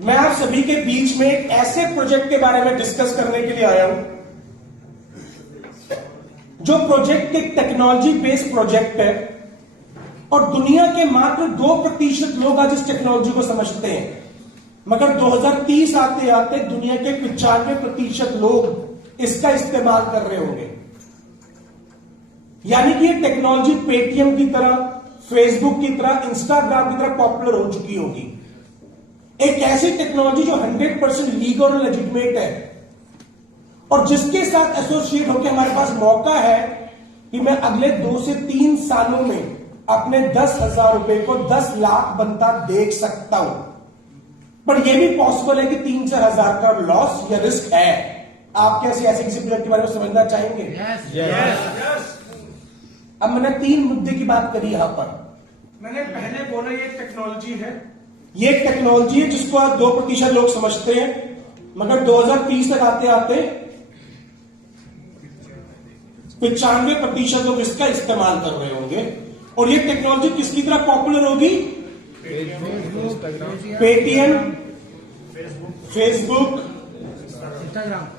मैं आप सभी के बीच में एक ऐसे प्रोजेक्ट के बारे में डिस्कस करने के लिए आया हूं, जो प्रोजेक्ट एक टेक्नोलॉजी बेस्ड प्रोजेक्ट है और दुनिया के मात्र 2% लोग आज इस टेक्नोलॉजी को समझते हैं, मगर 2030 आते आते दुनिया के 95% लोग इसका इस्तेमाल कर रहे होंगे। यानी कि ये टेक्नोलॉजी पेटीएम की तरह, फेसबुक की तरह, इंस्टाग्राम की तरह पॉपुलर हो चुकी होगी। एक ऐसी टेक्नोलॉजी जो 100% लीगल और लेजिटिमेट है और जिसके साथ एसोसिएट होकर हमारे पास मौका है कि मैं अगले 2 से 3 सालों में अपने 10,000 रुपए को 10 लाख बनता देख सकता हूं। पर यह भी पॉसिबल है कि 3-4 हजार का लॉस या रिस्क है। आप कैसे ऐसे किसी प्रोजेक्ट के बारे में समझना चाहेंगे? yes. अब मैंने 3 मुद्दे की बात करी यहां पर। मैंने पहले बोला ये टेक्नोलॉजी है, ये एक टेक्नोलॉजी है जिसको आज 2% लोग समझते हैं, मगर 2030 तक आते आते 95% लोग इसका इस्तेमाल कर रहे होंगे। और ये टेक्नोलॉजी किसकी तरह पॉपुलर होगी? Paytm, Facebook,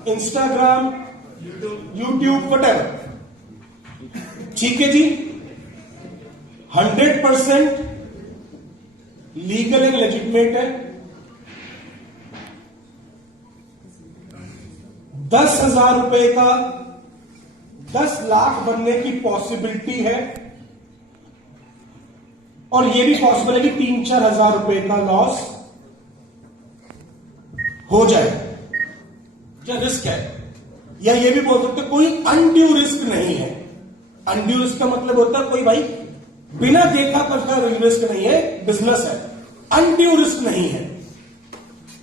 Instagram, YouTube, whatever. ठीक है जी, 100% लीगल एंड लेजिटिमेट है। 10,000 रुपए का 10 लाख बनने की पॉसिबिलिटी है और यह भी पॉसिबल है कि 3-4 हजार रुपए का लॉस हो जाए। क्या रिस्क है, या यह भी बोल सकते कोई अनड्यू रिस्क नहीं है। अनड्यू रिस्क का मतलब होता है कोई भाई बिना देखा पढ़ा रिस्क नहीं है, बिजनेस है। अनड्यू रिस्क नहीं है।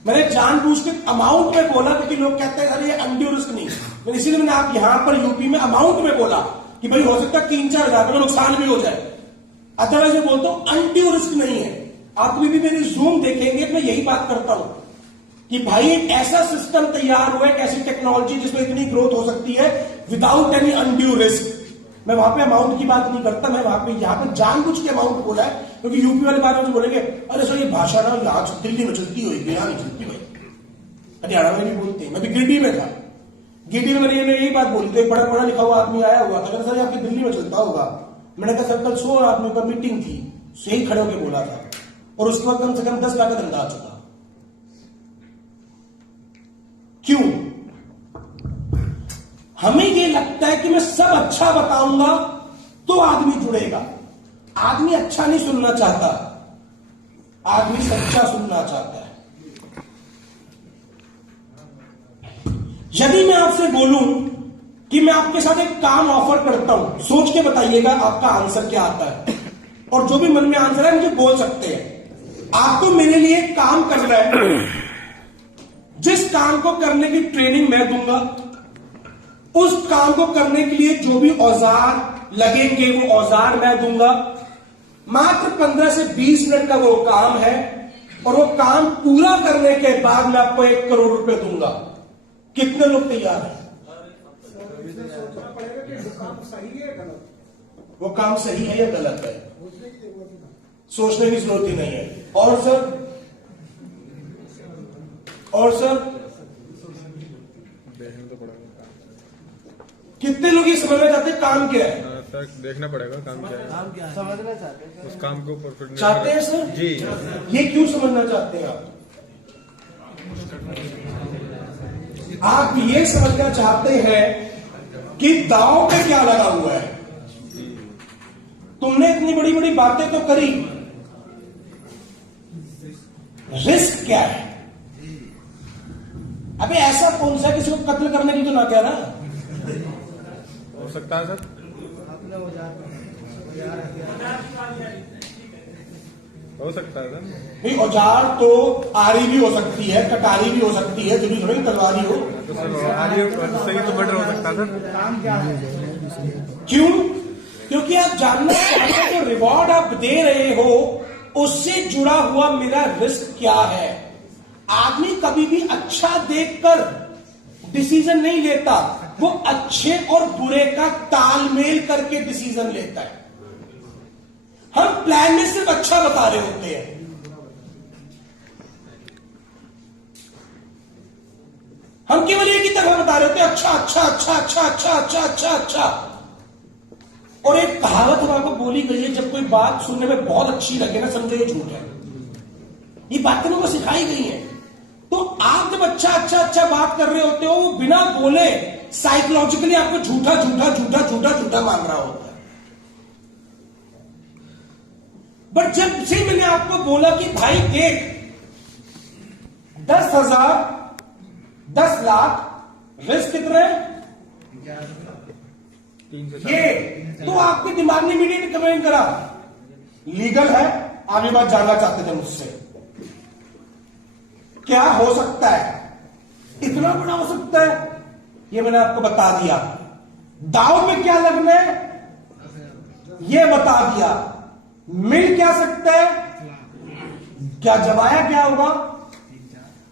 मैंने जानबूझ के अमाउंट में बोला क्योंकि लोग कहते हैं अरे ये अनड्यू रिस्क नहीं, मैंने इसीलिए मैंने आप यहां पर यूपी में अमाउंट में बोला कि भाई हो सकता है 3-4 हजार का नुकसान भी हो जाए। अदरवाइज मैं बोलता हूं अनड्यू रिस्क नहीं है। आप कभी भी मेरी जूम देखेंगे, मैं यही बात करता हूं कि भाई एक ऐसा सिस्टम तैयार हुआ है, एक ऐसी टेक्नोलॉजी जिसमें इतनी ग्रोथ हो सकती है विदाउट एनी अनड्यू रिस्क। मैं वहां पे अमाउंट की बात नहीं करता, मैं वहां पे यहां पे जानबूझ के अमाउंट बोला है क्योंकि यूपी वाले बारे में बोलेंगे अरे सर ये भाषा ना यहां दिल्ली में चलती होगी, यहां नहीं चलती भाई, हरियाणा में भी बोलते हैं। मैं भी गिरडी में था, गिरडी में मैंने यही बात बोली, तो एक बड़ा पढ़ा लिखा हुआ आदमी आया हुआ था, सर ये आपकी दिल्ली में चलता होगा। मैंने कहा सर कल 100 आदमियों का मीटिंग थी, सही खड़े होकर बोला था और उसके बाद कम से कम 10 लाख का धंधा आ चुका। क्यों? हमें यह लगता है कि मैं सब अच्छा बताऊंगा तो आदमी जुड़ेगा। आदमी अच्छा नहीं सुनना चाहता, आदमी सच्चा सुनना चाहता है। यदि मैं आपसे बोलूं कि मैं आपके साथ एक काम ऑफर करता हूं, सोच के बताइएगा आपका आंसर क्या आता है, और जो भी मन में आंसर है मुझे बोल सकते हैं। आपको मेरे लिए एक काम करना है, जिस काम को करने की ट्रेनिंग मैं दूंगा, उस काम को करने के लिए जो भी औजार लगेंगे वो औजार मैं दूंगा। मात्र 15 से 20 मिनट का वो काम है और वो काम पूरा करने के बाद मैं आपको 1 करोड़ रुपए दूंगा। कितने लोग तैयार हैं? वो काम सही है या गलत है, सोचने की जरूरत ही नहीं है। और सर कितने लोग ये समझना चाहते हैं काम क्या है? सर देखना पड़ेगा काम क्या है, समझना चाहते हैं उस काम को परफेक्ट चाहते हैं सर जी। ये क्यों समझना चाहते हैं आप? आप ये समझना चाहते हैं कि दांव पे क्या लगा हुआ है। तुमने इतनी बड़ी बड़ी बातें तो करी, रिस्क क्या है? अबे ऐसा कौन सा किसी को कत्ल करने की तो ना कह रहा। हो सकता है सर, हो सकता है सर। नहीं, औजार तो आरी भी हो सकती है, कटारी भी हो सकती है, जरूरी थोड़ी तलवारी हो। तो सर सही तो बेटर हो सकता है सर। काम क्या है? क्यों? क्योंकि आप जानना चाहते हैं जो रिवॉर्ड आप दे रहे हो उससे जुड़ा हुआ मेरा रिस्क क्या है। आदमी कभी भी अच्छा देखकर डिसीजन नहीं लेता, वो अच्छे और बुरे का तालमेल करके डिसीजन लेता है। हम प्लान में सिर्फ अच्छा बता रहे होते हैं। हम केवल एक ही तरह बता रहे होते अच्छा अच्छा अच्छा अच्छा अच्छा अच्छा अच्छा अच्छा। और एक कहावत हमारे को बोली गई है, जब कोई बात सुनने में बहुत अच्छी लगे ना, समझो ये झूठ है। ये बातें लोगों को सिखाई गई है। तो आप जब अच्छा अच्छा अच्छा बात कर रहे होते हो, वो बिना बोले साइकोलॉजिकली आपको झूठा झूठा झूठा झूठा झूठा मान रहा होता है। बट जब से मैंने आपको बोला कि भाई देख 10,000 10 लाख रिस्क कितना है 3 से 4 ये, तो आपके दिमाग ने इमीडिएट कमेंट करा लीगल है। आगे बात जानना चाहते थे मुझसे क्या हो सकता है, इतना बड़ा हो सकता है, ये मैंने आपको बता दिया। दाव में क्या लगना है ये बता दिया। मिल क्या सकता है, क्या जमाया क्या होगा।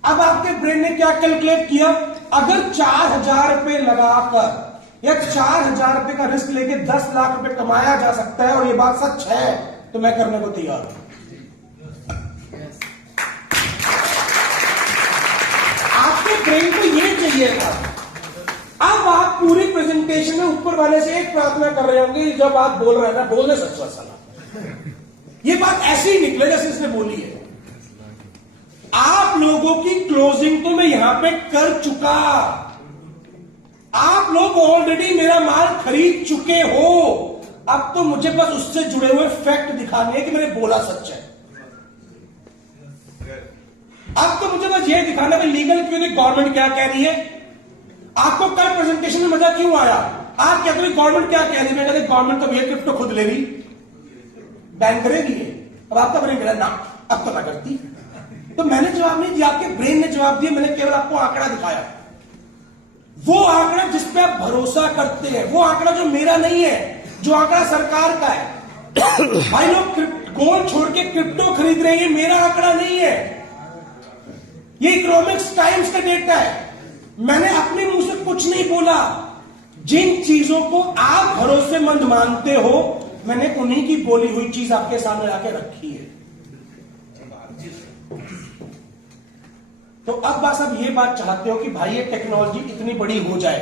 अब आपके ब्रेन ने क्या कैलकुलेट किया, अगर 4,000 रुपए लगाकर या 4,000 रुपए का रिस्क लेके 10 लाख रुपए कमाया जा सकता है और ये बात सच है, तो मैं करने को तैयार हूं। आपके ब्रेन को ये चाहिए था। अब आप पूरी प्रेजेंटेशन में ऊपर वाले से एक प्रार्थना कर रहे होंगे, जब आप बोल रहे हैं ना, बोलने सच्चा सलाह। ये बात ऐसी ही निकले जैसे इसने बोली है। आप लोगों की क्लोजिंग तो मैं यहां पे कर चुका। आप लोग ऑलरेडी मेरा माल खरीद चुके हो। अब तो मुझे बस उससे जुड़े हुए फैक्ट दिखाने हैं कि मैंने बोला सच है। अब तो मुझे बस ये दिखाना है लीगल क्यों नहीं, गवर्नमेंट क्या कह रही है। आपको कल प्रेजेंटेशन में मजा क्यों आया, आप कहते हैं गवर्नमेंट क्या कह रही है। मैं कहते गवर्नमेंट तो ये क्रिप्टो खुद ले रही, बैन करेगी। अब आपका ब्रेन कह ना, अब तो ना करती। तो मैंने जवाब नहीं दिया, आपके ब्रेन ने जवाब दिया। मैंने केवल आपको आंकड़ा दिखाया, वो आंकड़ा जिस पे आप भरोसा करते हैं, वो आंकड़ा जो मेरा नहीं है, जो आंकड़ा सरकार का है। भाई लोग गोल्ड छोड़ के क्रिप्टो खरीद रहे हैं, ये मेरा आंकड़ा नहीं है, ये इकोनॉमिक्स टाइम्स का डेटा है। मैंने अपने मुंह से कुछ नहीं बोला। जिन चीजों को आप भरोसेमंद मानते हो, मैंने उन्हीं की बोली हुई चीज आपके सामने लाके रखी है। तो अब बस अब ये बात चाहते हो कि भाई ये टेक्नोलॉजी इतनी बड़ी हो जाए,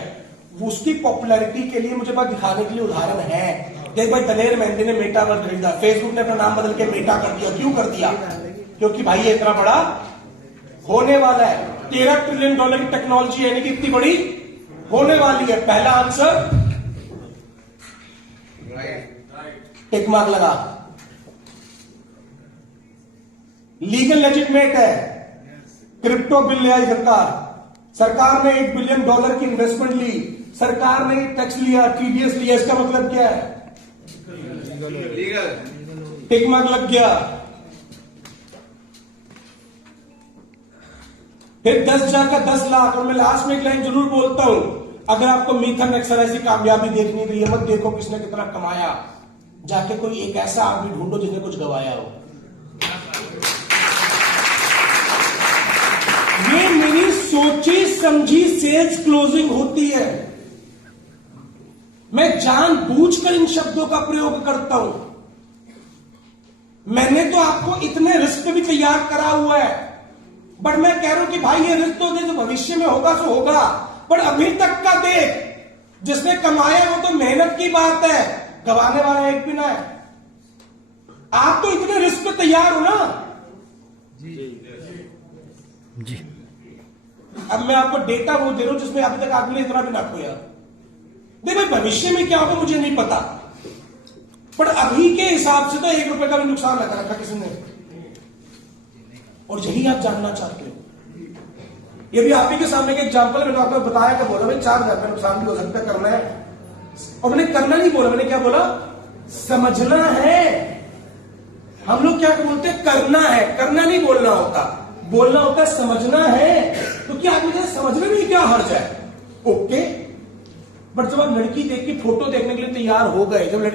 उसकी पॉपुलैरिटी के लिए मुझे बात दिखाने के लिए उदाहरण है। देख भाई, दलेर मेहंदी ने मेटावर्स खरीदा, फेसबुक ने अपना नाम बदल के मेटा कर दिया। क्यों कर दिया, क्योंकि भाई ये इतना बड़ा होने वाला है। $13 ट्रिलियन की टेक्नोलॉजी यानी कि इतनी बड़ी होने वाली है। पहला आंसर टिक मार्क लगा। लीगल लेजिटमेट है। क्रिप्टो बिल ले आई सरकार ने $1 बिलियन की इन्वेस्टमेंट ली, सरकार ने टैक्स लिया, TDS लिया। इसका मतलब क्या है, लीगल। टिक मार्क लग गया। फिर 10,000 का 10 लाख। और मैं लास्ट में एक लाइन जरूर बोलता हूं, अगर आपको मीथन एक्सर ऐसी कामयाबी देखनी है तो ये मत देखो किसने कितना कमाया, जाके कोई एक ऐसा आदमी ढूंढो जिसने कुछ गवाया हो। ये मेरी सोची समझी सेल्स क्लोजिंग होती है। मैं जानबूझकर इन शब्दों का प्रयोग करता हूं। मैंने तो आपको इतने रिस्क पे भी तैयार करा हुआ है, बट मैं कह रहा हूं कि भाई ये रिस्क तो दे, जो भविष्य में होगा सो होगा। पर अभी तक का देख, जिसने कमाया वो तो मेहनत की बात है, गवाने वाला एक भी ना है। आप तो इतने रिस्क पे तैयार हो ना जी। अब मैं आपको डेटा वो दे रहा हूं जिसमें अभी तक आपने इतना भी ना खोया। देखो भविष्य में क्या होगा मुझे नहीं पता, पर अभी के हिसाब से तो ₹1 का भी नुकसान लगा रखा किसी ने। और यही आप जानना चाहते हो। ये भी आप ही के सामने के एग्जाम्पल मैंने आपको बताया, क्या बोला भाई 4,000 का नुकसान भी हो सकता है, करना है। और मैंने करना नहीं बोला, मैंने क्या बोला, समझना है। हम लोग क्या बोलते हैं, करना है। करना नहीं बोलना होता, बोलना होता है समझना है। तो क्या आप मुझे समझने में क्या हर्ज है, ओके। बट जब आप लड़की देख के फोटो देखने के लिए तैयार हो गए, जब लड़की